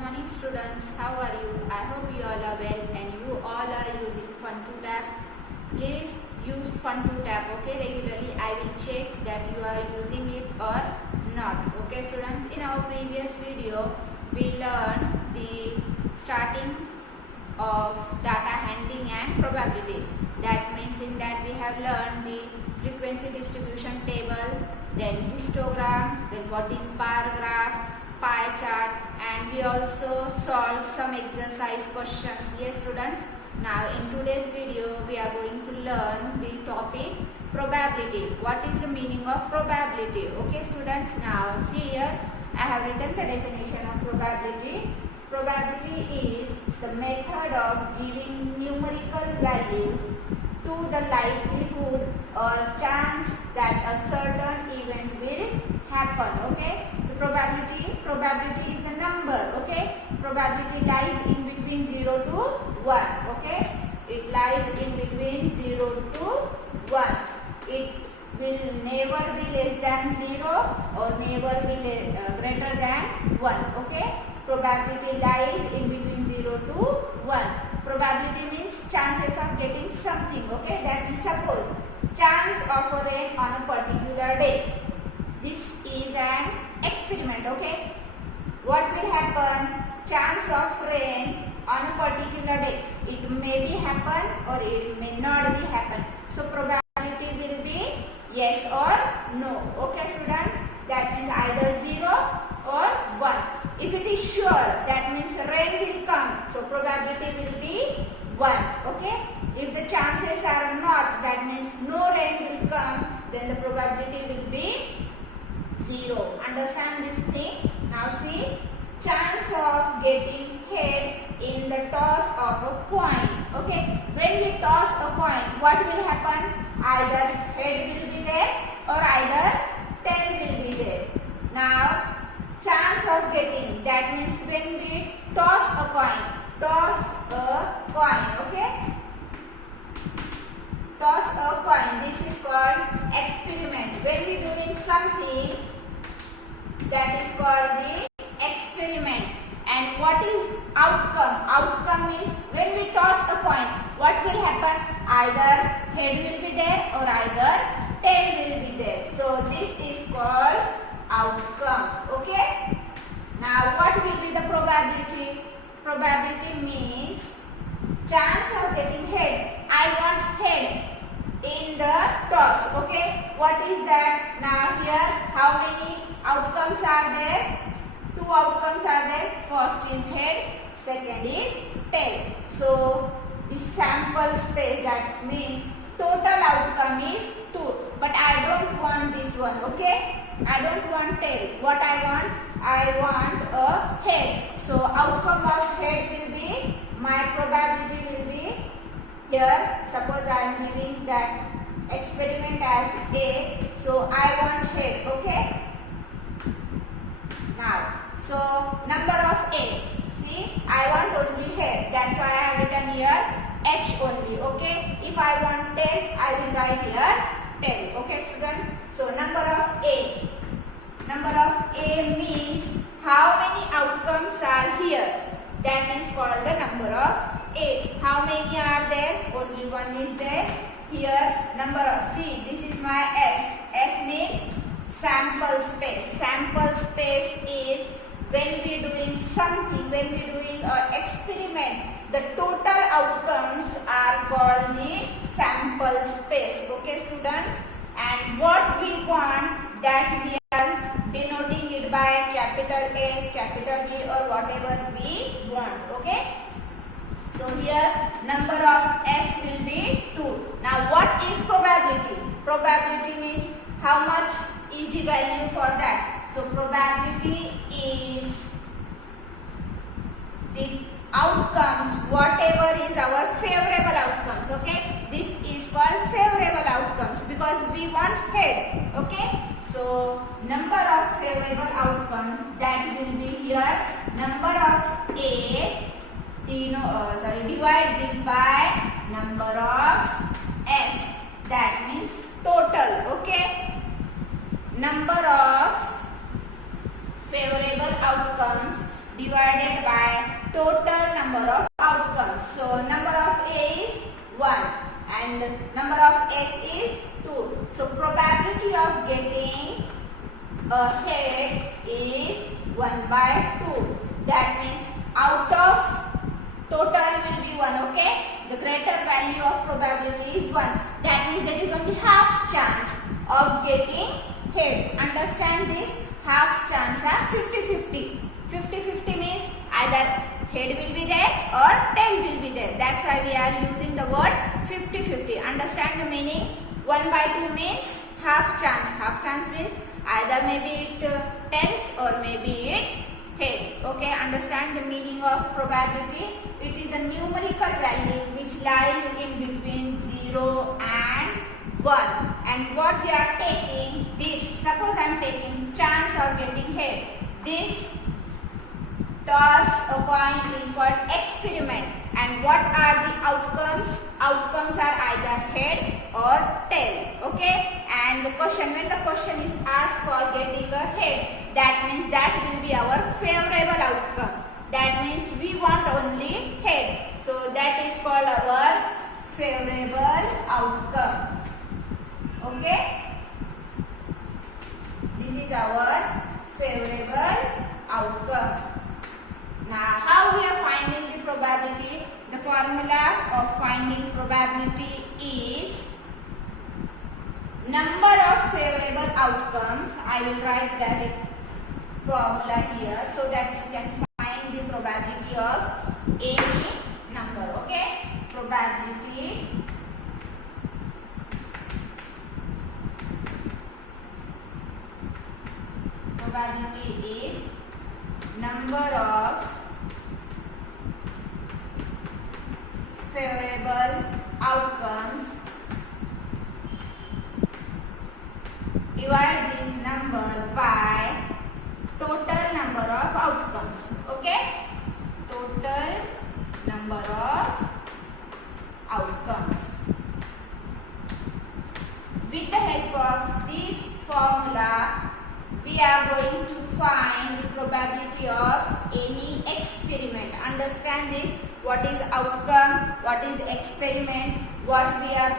morning students, how are you? I hope you all are well and you all are using Fun2 tab. Please use Fun2 tab, okay, regularly. I will check that you are using it or not. Okay students, in our previous video we learned the starting of data handling and probability. That means in that we have learned the frequency distribution table, then histogram, then what is bar graph, pie chart, and we also solved some exercise questions. Yes students, now in today's video we are going to learn the topic probability. What is the meaning of probability? Okay students, now see here I have written the definition of probability. Probability is the method of giving numerical values to the likelihood or chance that a certain event will happen. Okay, the probability is a number. Okay, probability lies in between 0 to 1. Okay, it lies in between 0 to 1. It will never be less than 0 or never be greater than 1. Okay, probability lies in between 0 to 1. Probability means chances of getting something. Okay, that is suppose chance of rain on a particular day. This is an experiment. Okay, what will happen? Chance of rain on a particular day. It may be happen or it may not be happen. So probability will be yes or no. Okay students, that means either 0 or 1. If it is sure, that means rain will come. So probability will be 1. Okay. If the chances are not, that means no rain will come, then the probability will be 0. Understand this thing? Now see, chance of getting head in the toss of a coin. Okay. When we toss a coin, what will happen? Either head will be there or either tail will be there. Now, chance of getting, that means when we toss a coin, okay, toss a coin, this is called experiment. When we doing something, that is called the experiment. And what is outcome? Outcome means when we toss a coin, what will happen? Either head will be there or either tail will be there. So this is called outcome. Okay. Now what will be the probability? Probability means chance of getting head. I want head in the toss. Okay. What is that? Now here how many outcomes are there? 2 outcomes are there. First is head, second is tail. So the sample space, that means total outcome is 2. But I don't want this one. Okay. I don't want tail. What I want? I want a head. So outcome of head will be, my probability will be here. Suppose I am giving that experiment as A. So I want head. Okay. Now, so number of A. See, I want only head. That's why I have written here H only. Okay. If I want tail, I will write here tail. Okay student. So number of A. Number of A means how many outcomes are here. That is called the number of A. How many are there? Only one is there. Here number of C. This is my S. S means sample space. Sample space is when we doing something, when we doing an experiment, the total outcomes are called the sample space. Okay students. And what we want, that we are denoting it by capital A, capital B or whatever we want. Okay. So here number of S will be 2. Now what is probability? Probability means how much is the value for that. So probability is the outcomes, whatever is our favorable outcomes. Okay. This is called favorable outcomes because we want head. Okay. So number of favorable outcomes, that will be here number of A, divide this by number of S, that means total. Okay. Number of favorable outcomes divided by total number of outcomes. So number of A is 1 and number of S is 2. So probability of getting a head is 1 by 2. That means out of total will be 1, okay? The greater value of probability is 1. That means there is only half chance of getting head. Understand this? Half chance are 50-50. 50-50 means either head will be there or tail will be there. That's why we are using the word 50-50. Understand the meaning? 1 by 2 means half chance. Half chance means either maybe it tails or maybe it head. Okay, understand the meaning of probability? It is a numerical value which lies in between 0 and 1. And what we are taking, this, suppose I am taking chance of getting head. This toss a coin is called experiment. And what are the outcomes? Outcomes are either head or tail. Okay? And the question, when the question is asked for getting a head, that means that will be our favorable outcome. That means we want only head. So that is called our favorable outcome. Okay? This is our favorable outcome. Now, how we are finding the probability? The formula of finding probability is number of favorable outcomes. I will write that formula here so that we can find the probability of any number. Okay? Probability is number of favorable outcomes. Divide this number by total number of outcomes. Okay? Total number of outcomes. With the help of this formula, we are going to find the probability of any experiment. Understand this? What is outcome? What is experiment? What we are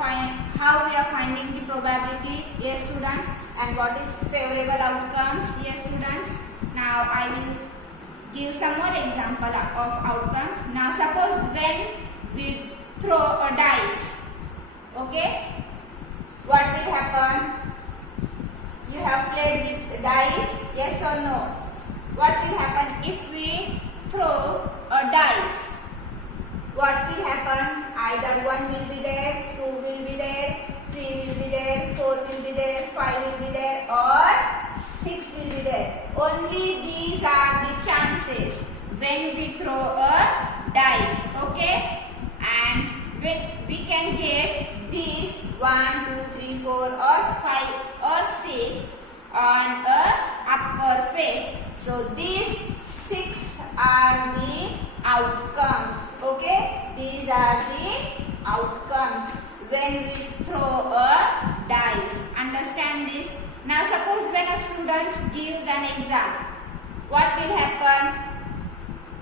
how we are finding the probability? Yes, students. And what is favorable outcomes? Yes, students. Now I will give some more example of outcome. Now suppose when we throw a dice, okay, what will happen? You have played with dice, yes or no? What will happen if we throw a dice? What will happen? Either 1 will be there, 2 will be there, 3 will be there, 4 will be there, 5 will be there, or 6 will be there. Only these are the chances when we throw a dice, okay? And when we can get these 1, 2, 3, 4 or 5 or 6 on a upper face. So these 6 are the outcomes. Okay, these are the outcomes when we throw a dice. Understand this? Now suppose when a student gives an exam, what will happen?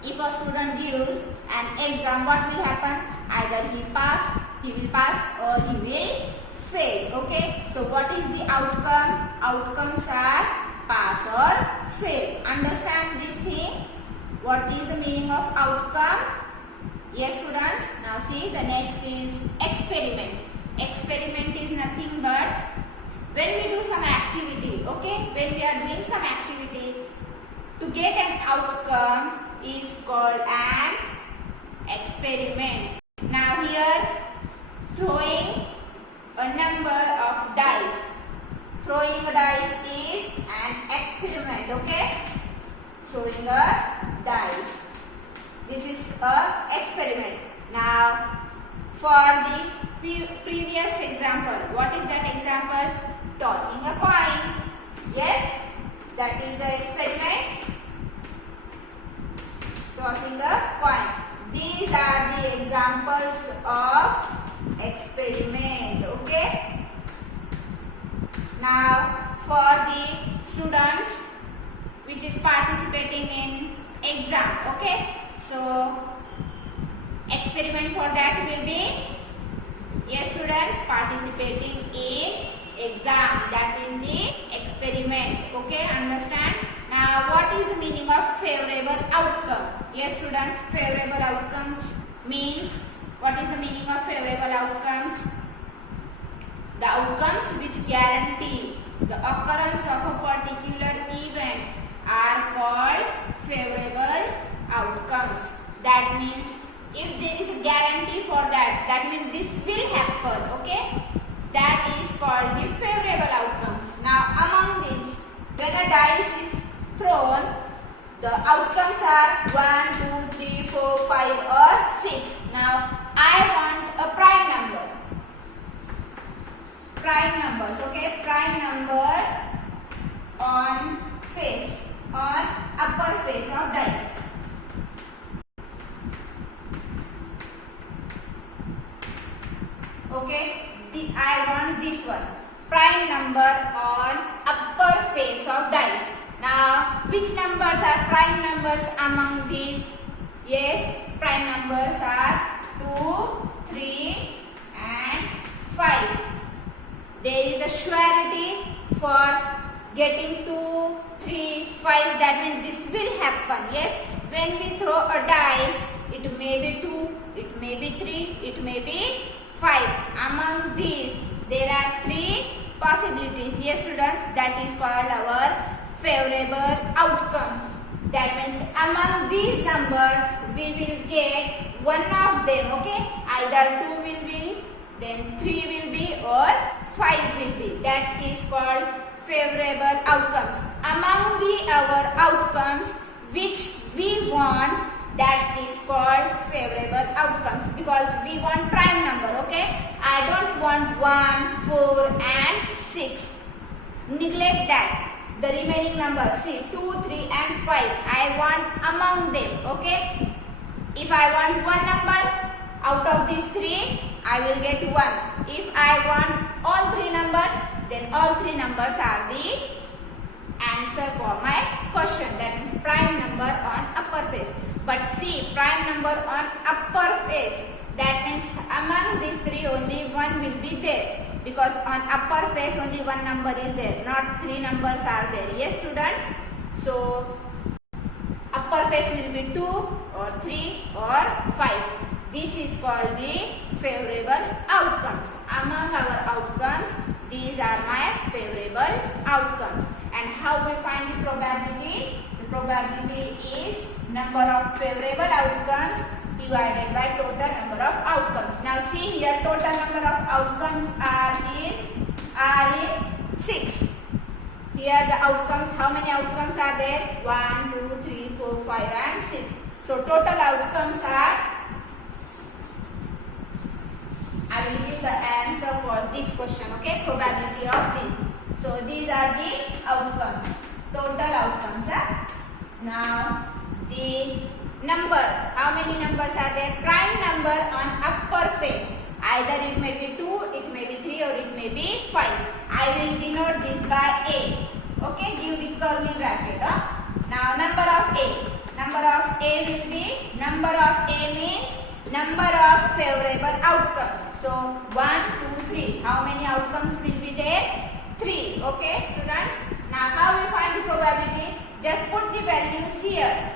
If a student gives an exam, what will happen? Either he will pass or he will fail. Okay, so what is the outcome? Outcomes are pass or fail. Understand this thing? What is the meaning of outcome? Yes, students. Now see, the next is experiment. Experiment is nothing but when we do some activity, okay? When we are doing some activity, to get an outcome is called an experiment. Now here, throwing a number of dice. Throwing a dice is an experiment, okay? Throwing a dice. This is a experiment. Now, for the previous example, what is that example? Tossing a coin. Yes, that is an experiment. Tossing a coin. These are the examples of experiment. Okay. Now, for the students which is participating in exam. Okay, so experiment for that will be, yes students, participating in exam, that is the experiment. Okay, understand? Now what is the meaning of favorable outcome? Yes students, favorable outcomes means, what is the meaning of favorable outcomes? The outcomes which guarantee the occurrence of a particular event are called favorable outcomes. That means if there is a guarantee for that, that means this will happen. Okay, that is called the favorable outcomes. Now among these, when a dice is thrown, the outcomes are 1, 2, 3, 4, 5 or 6. Now I want a prime number. Prime numbers, okay, prime number on face, on upper face of dice. Okay, I want this one, prime number on upper face of dice. Now which numbers are prime numbers among these? Yes, prime numbers are 2, 3 and 5. There is a surety for getting 2, 3, 5, that means this will happen. Yes, when we throw a dice, it may be 2, it may be 3, it may be 5. Among these, there are 3 possibilities. Yes students, that is called our favorable outcomes. That means among these numbers, we will get one of them. Okay, either 2 will be, then 3 will be, or 5 will be. That is called favorable outcomes. Among our outcomes which we want, that is called favorable outcomes, because we want prime number. Okay, I don't want 1, 4 and 6. Neglect that. The remaining numbers, see, 2, 3 and 5, I want among them. Okay, if I want one number out of these 3, I will get 1. If I want all 3 numbers, then all 3 numbers are the answer for my question. That is prime number on upper face. But see, prime number on upper face, that means among these 3 only 1 will be there. Because on upper face only 1 number is there, not 3 numbers are there. Yes students, so upper face will be 2 or 3 or 5. This is called the favorable outcomes. Among our outcomes, these are my favorable outcomes. And how we find the probability? The probability is number of favorable outcomes divided by total number of outcomes. Now see here, total number of outcomes are in 6. Here the outcomes, how many outcomes are there? 1, 2, 3, 4, 5 and 6. So total outcomes are, I will give the answer for this question. Okay, probability of this. So these are the outcomes, total outcomes. Now the number, how many numbers are there? Prime number on upper face, either it may be 2, it may be 3 or it may be 5. I will denote this by A. Okay, give the curly bracket. Now number of A. Number of A will be, number of A means number of favorable outcomes. So 1, 2, 3. How many outcomes will be there? 3. Okay students. Now how we find the probability? Just put the values here.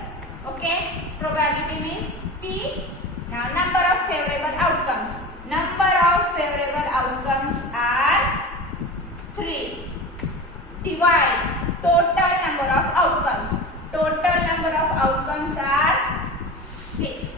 Okay, probability means P. Now number of favorable outcomes. Number of favorable outcomes are 3. Divide total number of outcomes. Total number of outcomes are 6.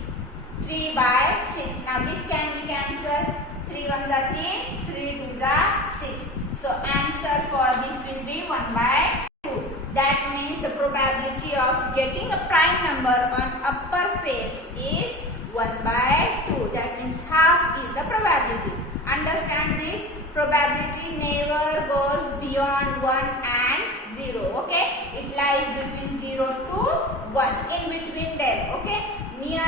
3 by 6. Now this can be cancelled. 3 ones are 3, 3 twos are 6. So answer for this will be 1 by 2. That means the probability of getting a prime number on upper face is 1 by 2. That means half is the probability. Understand this? Probability never goes beyond 1 and 0. Okay? It lies between 0 to 1. In between them. Okay? Near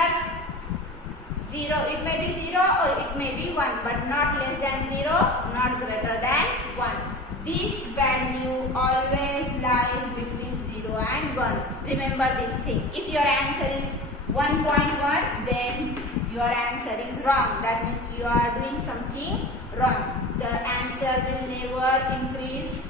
0. It may be 0 or it may be 1. But not less than 0. Not greater than 1. This value always 1. Remember this thing. If your answer is 1.1, then your answer is wrong. That means you are doing something wrong. The answer will never increase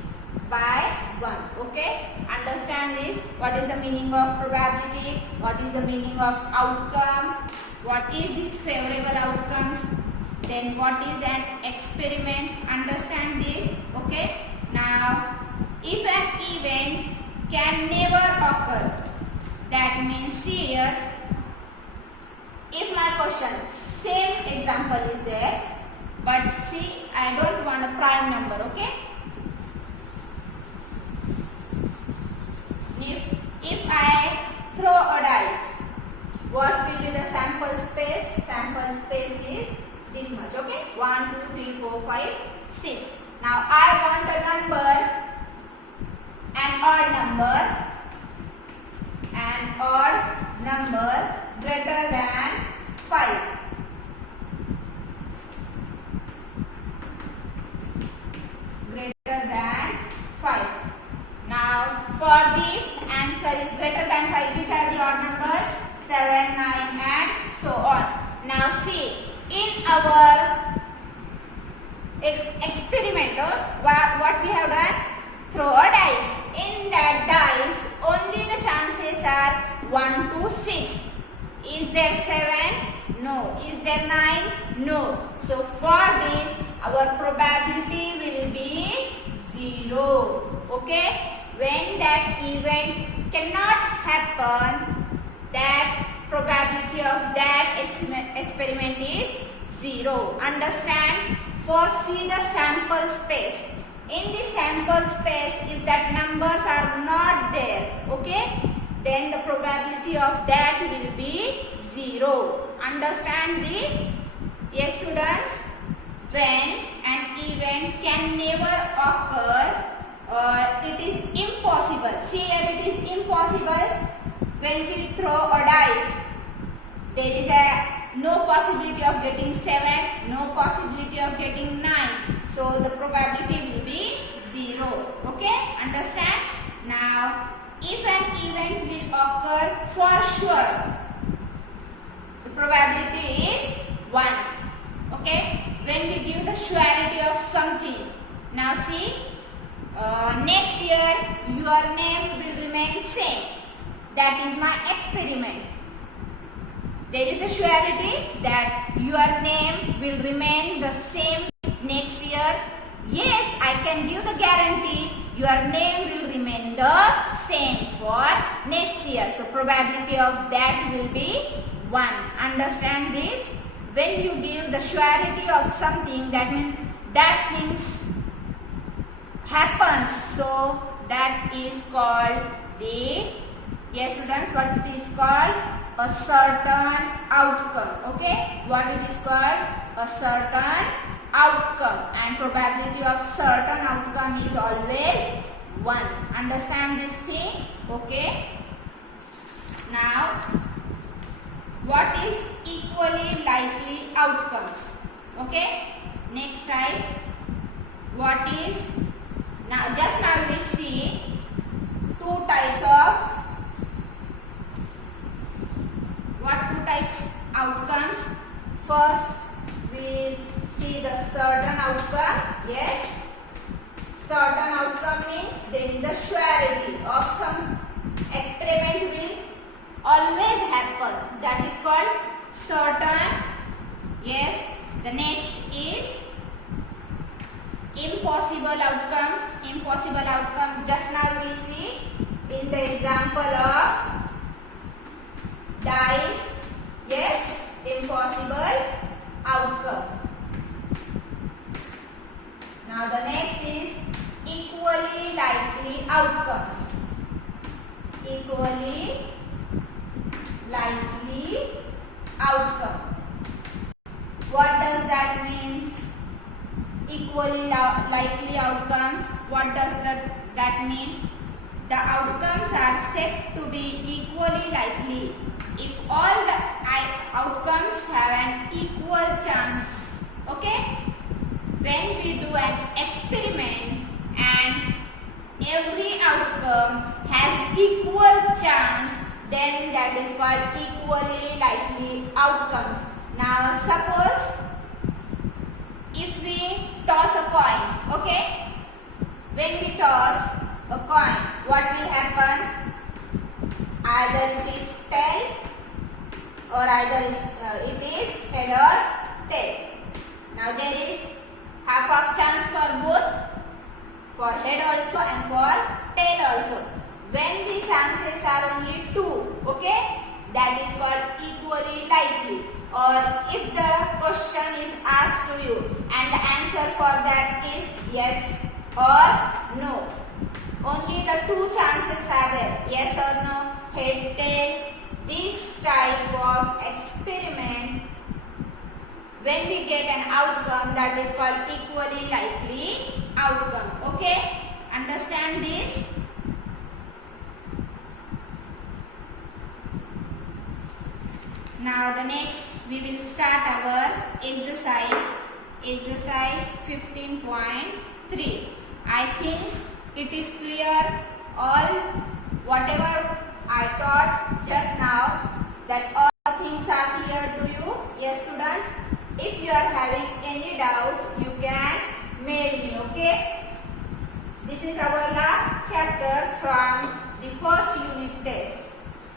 by 1. Okay? Understand this? What is the meaning of probability? What is the meaning of outcome? What is the favorable outcomes? Then what is an experiment? Understand this? Okay? Now, if an event can never occur, that means here, if my question, same example is there, but see, I don't want a prime number, okay? If I throw a dice, what will be the sample space? Sample space is this much, okay? 1, 2, 3, 4, 5, 6. Now I want a number, an odd number greater than 5. Greater than 5. Now for this answer is greater than 5. Which are the odd number? 7, 9 and so on. Now see, in our experiment, what we have done? Throw a dice. In that dice, only the chances are 1 to 6. Is there 7? No. Is there 9? No. So for this, our probability will be 0. Okay? When that event cannot happen, that probability of that experiment is 0. Understand? First see the sample space. In the sample space, if that numbers are not there, okay, then the probability of that will be 0. Understand this? Yes, students? When an event can never occur, it is impossible. See here, it is impossible. When we throw a dice, there is no possibility of getting 7, no possibility of getting 9. So the probability will be 0. Okay? Understand? Now, if an event will occur for sure, the probability is 1. Okay? When we give the surety of something. Now see, next year your name will remain same. That is my experiment. There is a surety that your name will remain the same next year. Yes, I can give the guarantee your name will remain the same for next year. So probability of that will be 1. Understand this? When you give the surety of something, that means happens. So that is called the, yes students, what it is called? A certain outcome. Okay? What it is called? A certain outcome. And probability of certain outcome is always 1. Understand this thing? Okay? Now, what is equally likely outcomes? Okay? Next type. What is, now just now we see two types of, outcomes. First we see the certain outcome. Yes, certain outcome means there is a surety of some experiment will always happen. That is called certain. Yes, the next is impossible outcome. Impossible outcome, just now we see in the example of dice. Yes, impossible outcome. Now the next is equally likely outcomes. Equally likely outcome. What does that mean? Equally likely outcomes. What does that mean? The outcomes are said to be equally likely if all the outcomes have an equal chance. Okay? When we do an experiment and every outcome has equal chance, then that is called equally likely outcomes. Now suppose if we toss a coin, okay? When we toss a coin, what will happen? Either it is tail or either it is head or tail. Now there is half of chance for both, for head also and for tail also. When the chances are only 2, okay, that is called equally likely. Or if the question is asked to you and the answer for that is yes or no, only the 2 chances are there, yes or no, head, tail. This type of experiment, when we get an outcome, that is called equally likely outcome. Okay, understand this? Now the next we will start our exercise 15.3. I think it is clear all whatever I taught just now, that all things are clear to you. Yes students, if you are having any doubt you can mail me, okay? This is our last chapter from the first unit test.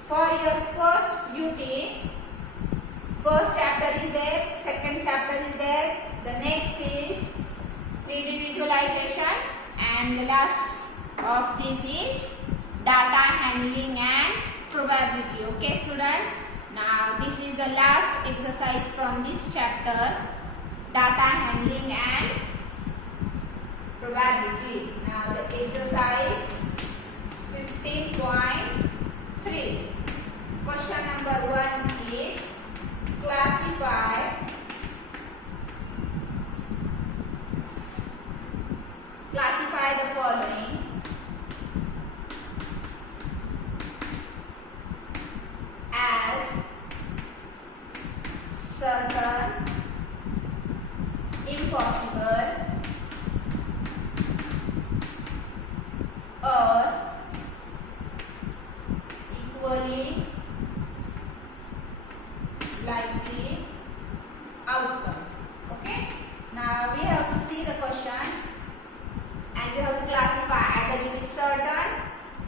For your first UT, first chapter is there, second chapter is there, the next is 3D visualization, and the last of this is data handling and probability. Okay students, now this is the last exercise from this chapter, data handling and probability. Now the exercise 15.3. Question number 1 is classify the following as certain, impossible, or equally likely outcomes. Okay, now we have to see the question and we have to classify either it is certain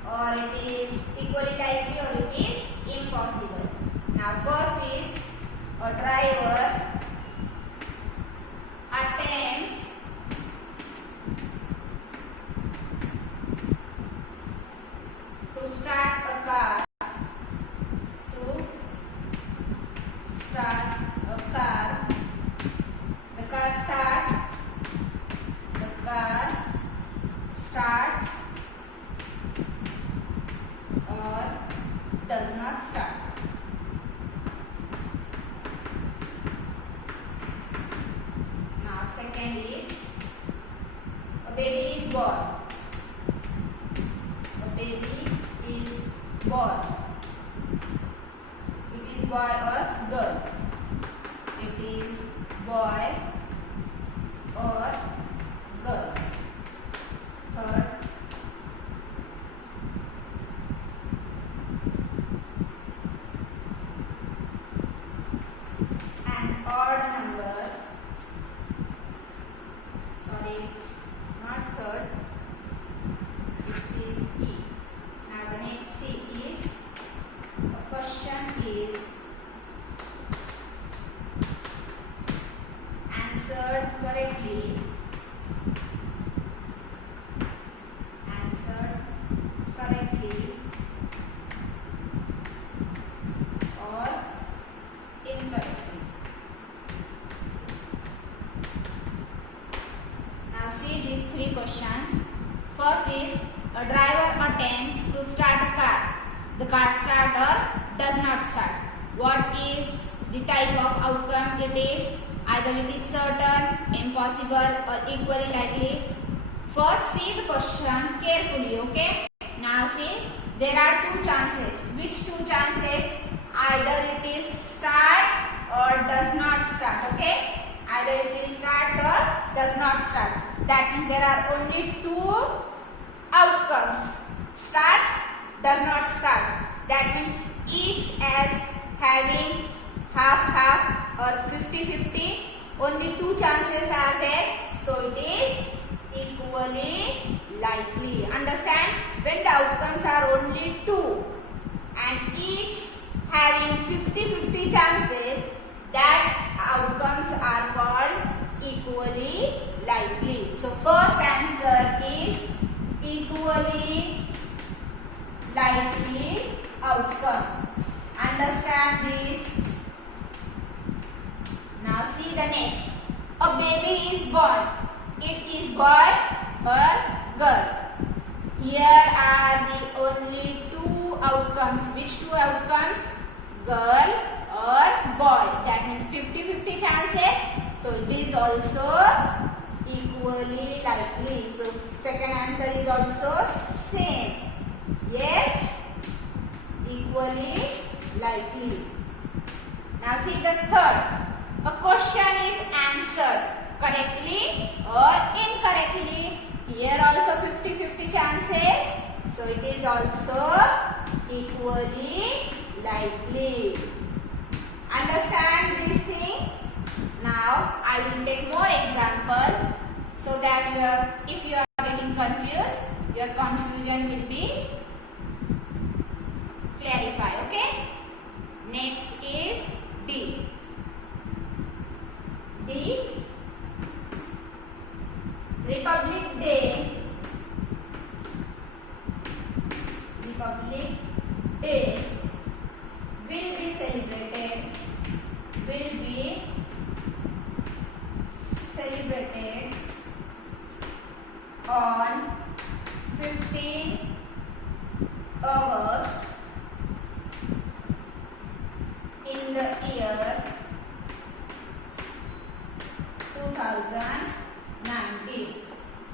or it is equally likely or it is impossible. Now first is a driver attempts to start a car. The car starts or does not start. Now second is a baby is born. A baby is born. It is boy or girl. It is boy or girl. Third, an odd number. Sorry, it's not third. This is E. Now the next C is a question is answered correctly. Or incorrectly. Now see these 3 questions. First is a driver attempts to start a car. The car starts or does not start. What is the type of outcome it is? Either it is certain, impossible, or equally likely. First see the question carefully, okay? Now see, there are 2 chances. Which 2 chances? Either it is start or does not start, okay? Either it is starts or does not start. That means there are only 2 outcomes, start does not start. That means each as having half or 50-50. Only two chances are there. So it is equally likely. Understand? When the outcomes are only two and each having 50-50 chances, that outcomes are called equally likely. So first answer is equally likely outcome. Understand this? Now see the next. A baby is born. It is boy or girl. Here are the only two outcomes. Which two outcomes? Girl or boy. That means 50-50 chances. So it is also equally likely. So second answer is also same. Yes, equally likely. Now see the third. A question is answered correctly or incorrectly. Here also 50-50 chances. So it is also equally likely. Understand this thing? Now I will take more example so that if you are getting confused, your confusion will be clarified. Okay? Next is D. D. Republic Day. Republic Day will be celebrated on 15 August in the year 2019.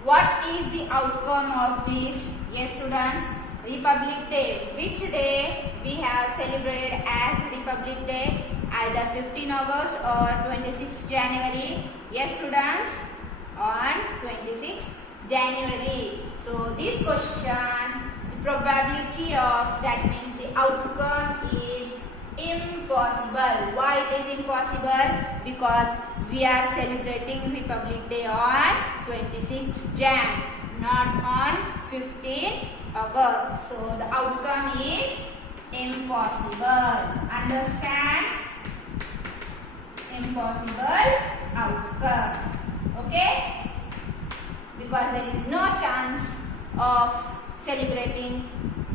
What is the outcome of this? Yes, students, Republic Day. Which day we have celebrated as Republic Day? Either 15 August or 26 January. Yes, students, on 26 January. So this question, the probability of, that means the outcome is impossible. Why it is impossible? Because we are celebrating Republic Day on 26 Jan, not on 15 August. So the outcome is impossible. Understand? Impossible outcome. Okay? Because there is no chance of celebrating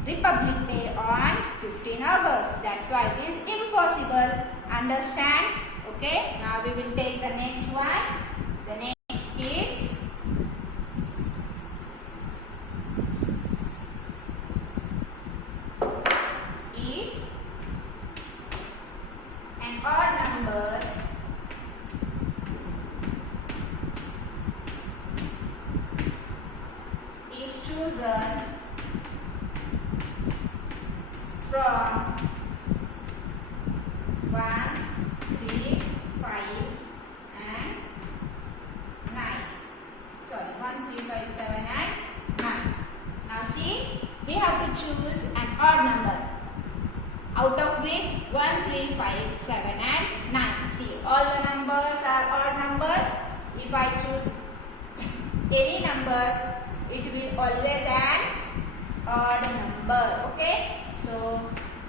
Republic Day on 15 August. That's why it is impossible. Understand? Okay? Now we will take the next one. The next is E. An odd number is chosen from 1, 3, 5 and 9. Sorry, 1, 3, 5, 7 and 9. Now see, we have to choose an odd number, out of which 1, 3, 5, 7 and 9. See, all the numbers are odd numbers. If I choose any number, it will always an odd number. Okay? So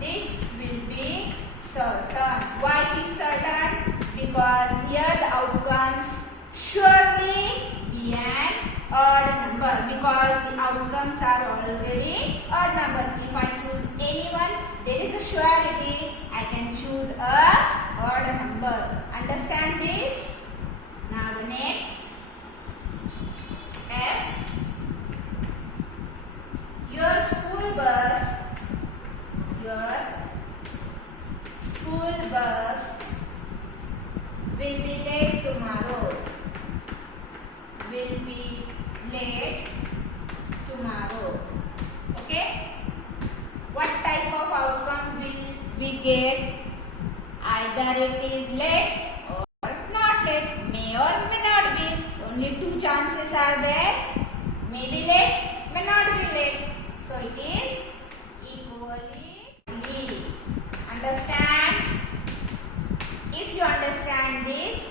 this will be certain. Why it is certain? Because here the outcomes surely be an odd number, because the outcomes are already odd number. If I choose anyone, there is a surety I can choose a odd number. Understand this? Now the next, F. Your school bus will be late tomorrow. Will be late tomorrow. Okay? What type of outcome will we get? Either it is late or not late. May or may not be. Only two chances are there. May be late, may not be late. So it is Understand? If you understand this,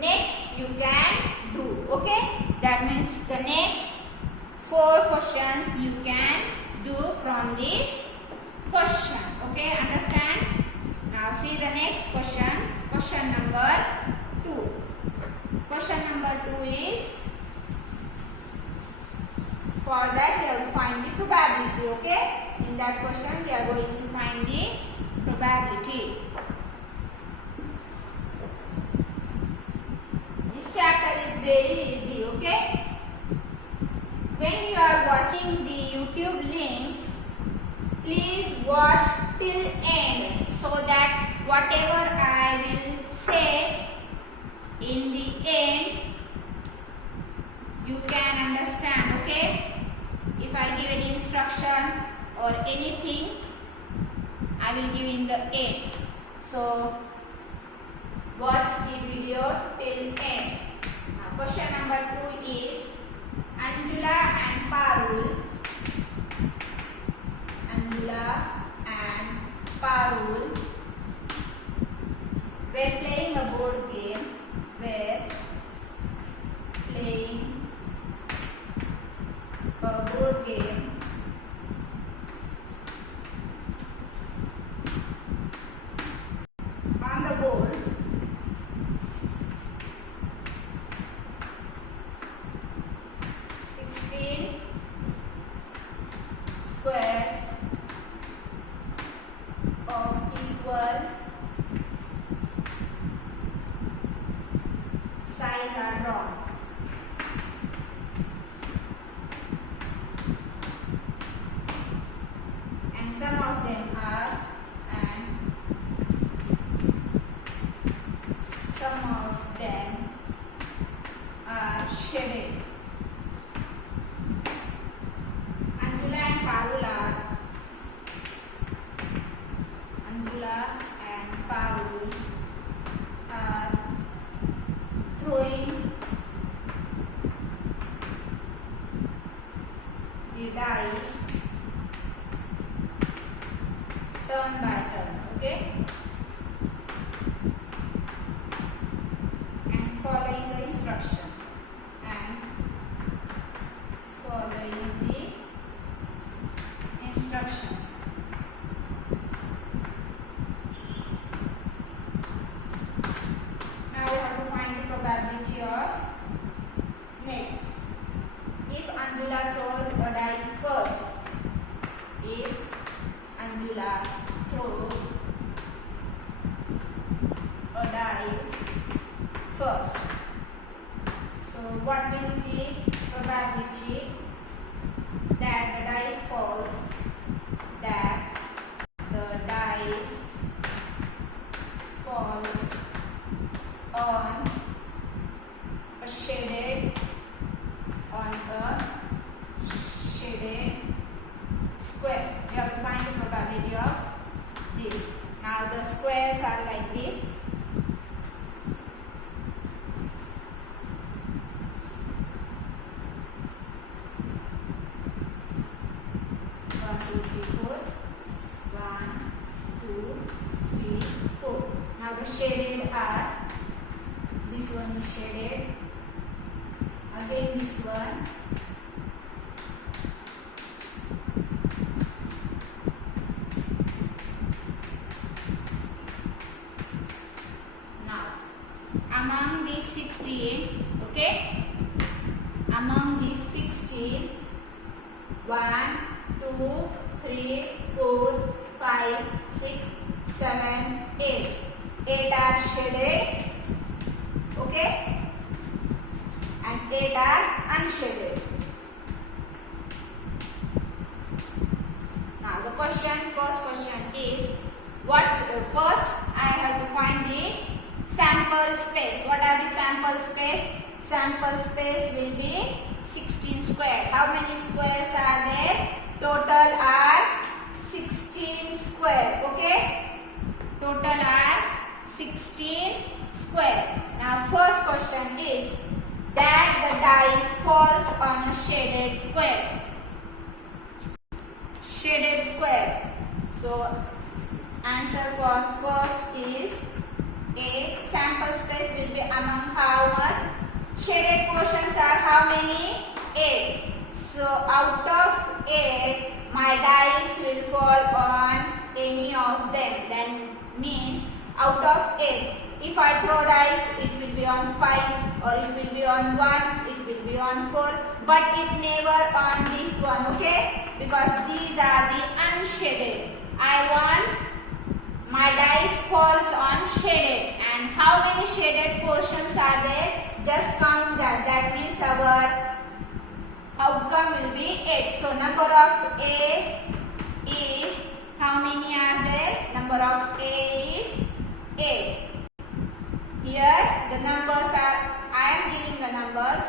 next you can do. Okay? That means the next 4 questions you can do from this question. Okay? Understand? Now see the next question. Question number 2. Question number 2 is, for that we have to find the probability. Okay? In that question we are going to find the probability. This chapter is very easy. Okay? When you are watching the YouTube links, please watch till end so that whatever I will say in the end you can understand. Okay? If I give any instruction or anything, I will give in the end. So watch the video till end. Now question number 2 is, Anjula and Parul were playing a board game. On the board, squares of equal size are drawn. And some of them are shaded. Anjula and Parul are throwing the dice turn by turn. Okay? And following the instruction. Next, if Anjula throws a dice first, so what will be the probability that the dice falls? On a shaded square. We have to find the probability of this. Now the squares are like this. Now the shaded are, this one is shaded, again this one, now among these 16, okay, among these 16, 1, 2, 3, 4, 5, 6, 7, 8. 8 are shaded, okay, and 8 are unshaded. Now the first question is, first I have to find the sample space. What are the sample space? Sample space will be 16 square. How many squares are there? Total are 16 square, okay, total are 16 square. Now first question is that the dice falls on a shaded square. Shaded square. So Answer for first is A. Sample space will be among how much? Shaded portions are how many? 8. So out of 8, my dice will fall on any of them. Then means out of 8, if I throw dice, it will be on 5 or it will be on 1, it will be on 4, but it never on this one, okay? Because these are the unshaded. I want my dice falls on shaded. And how many shaded portions are there? Just count that. That means our outcome will be 8. So number of A is, how many are there? Number of A is 8. Here the numbers are, I am giving the numbers.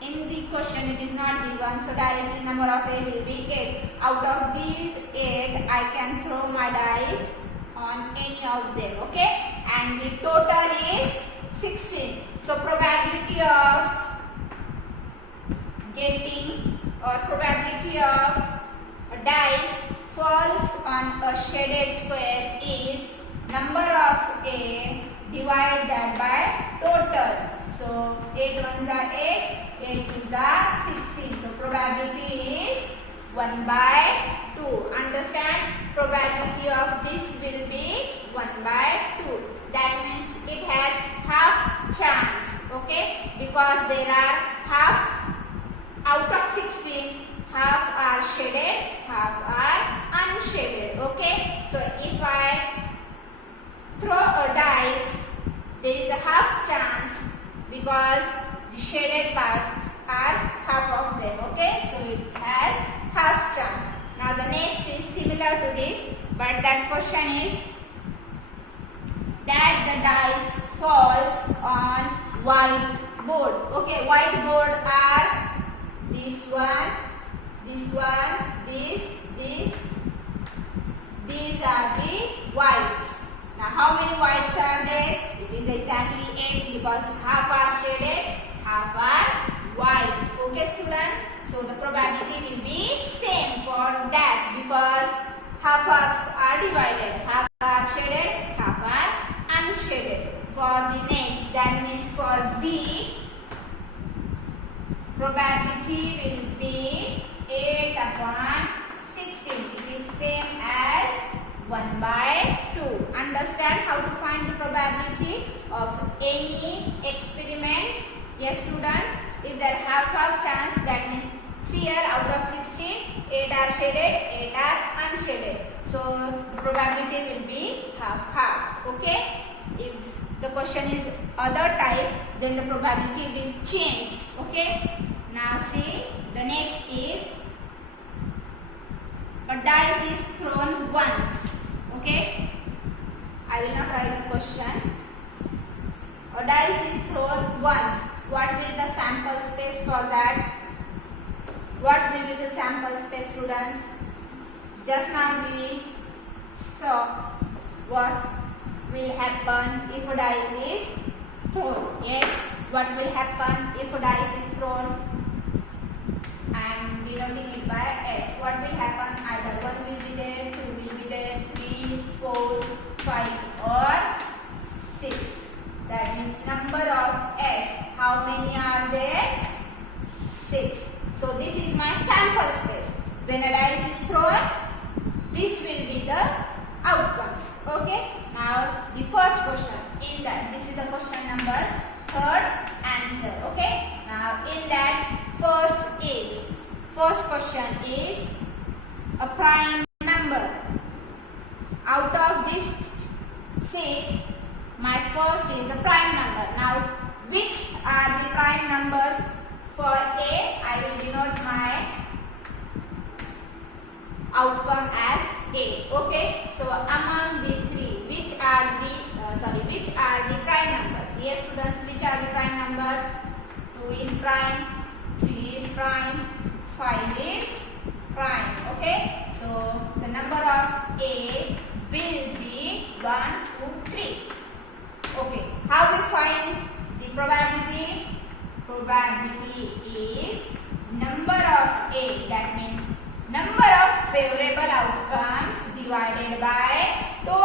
In the question it is not given, so directly number of A will be 8. Out of these 8, I can throw my dice on any of them, okay? And the total is 16. So probability of getting or probability of a dice falls on a shaded square is number of A divided that by total. So 8 ones are 8, 8 twos are 16. So probability is 1 by 2. Understand? Probability of this will be 1 by 2. That means it has half chance, okay? Because there are half out of 16, half are shaded, half are unshaded, okay? So if I throw a dice, there is a half chance because the shaded parts are half of them, okay? So it has half chance. Now the next is similar to this, but that question is that the dice falls on white board. Okay, white board are this one, this one, this. These are the whites. Now how many whites are there? It is exactly 8 because half are shaded, half are white. Okay student? So the probability will be same for that because half are divided, half are shaded, half are unshaded. For the next, that means for B, probability will be 8 upon 16. It is same as 1 by 2. Understand how to find the probability of any experiment? Yes students, if there half chance, that means here out of 16, 8 are shaded, 8 are unshaded. So the probability will be half. Okay? If the question is other type, then the probability will change. Okay? Now see, the next is a dice is thrown once. Okay? I will not write the question. A dice is thrown once. What will the sample space for that? What will be the sample space, students? Just now we saw what will happen if a dice is thrown. Yes, what will happen if a dice is thrown? I am denoting it by S. What will happen? Either 1 will be there, 2 will be there, 3, 4, 5 or 6. That means number of S. How many are there? 6. So this is my sample space. When a dice is thrown, this will be the outcomes. Okay. Now the first question in that, this is the question number 3rd answer. Okay. Now in that first question is a prime number. Out of this 6, my first is a prime number. Now which are the prime numbers? For A, I will denote my outcome as A. Okay. So among these 3, which are the prime numbers? Yes students, which are the prime numbers? 2 is prime, 3 is prime, 5 is prime. Okay. So the number of A will be 1, 2, 3. Okay. How we find the probability? Probability is number of A, that means number of favorable outcomes divided by total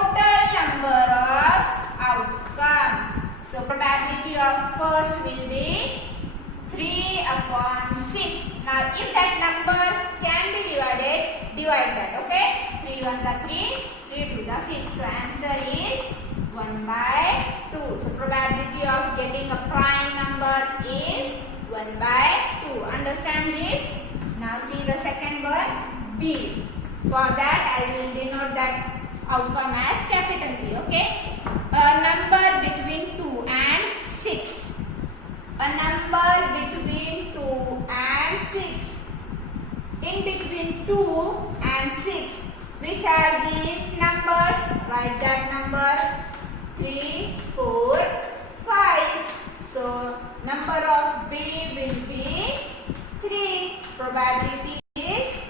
probability of first will be 3 upon 6. Now if that number can be divided, divide that, okay? 3 ones are 3, 3 twos are 6. So answer is 1 by 2. So probability of getting a prime number is 1 by 2. Understand this? Now see the second word, B. For that I will denote that outcome as capital B, okay? A number between 2 and 6. A number between 2 and 6. In between 2 and 6. Which are the numbers? Write that number. 3, 4, 5. So number of B will be 3. Probability is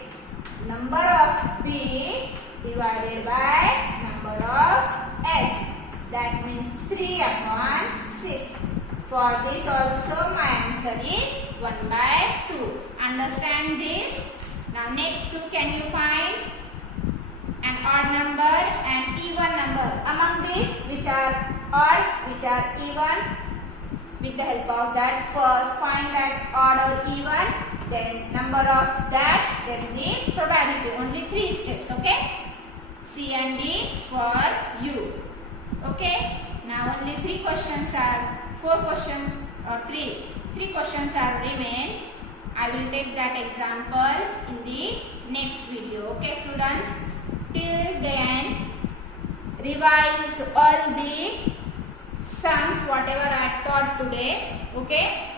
number of B divided by number of S. That means 3 upon 6. For this also my answer is 1 by 2. Understand this? Now next two, can you find an odd number and even number? Among these, which are odd, which are even? With the help of that, first find that odd or even, then number of that, then the probability. Only 3 steps, okay? C and D for you. Okay? Now only 3 questions are, 4 questions or 3 questions are remain. I will take that example in the next video. Okay students? Till then, revise all the sums whatever I taught today. Okay?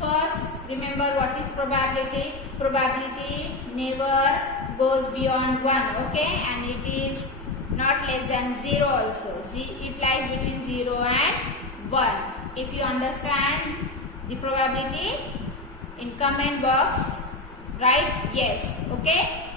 First, remember what is probability. Probability never goes beyond 1. Okay? And it is not less than 0 also. It lies between 0 and 1. If you understand the probability, in comment box write yes. Okay?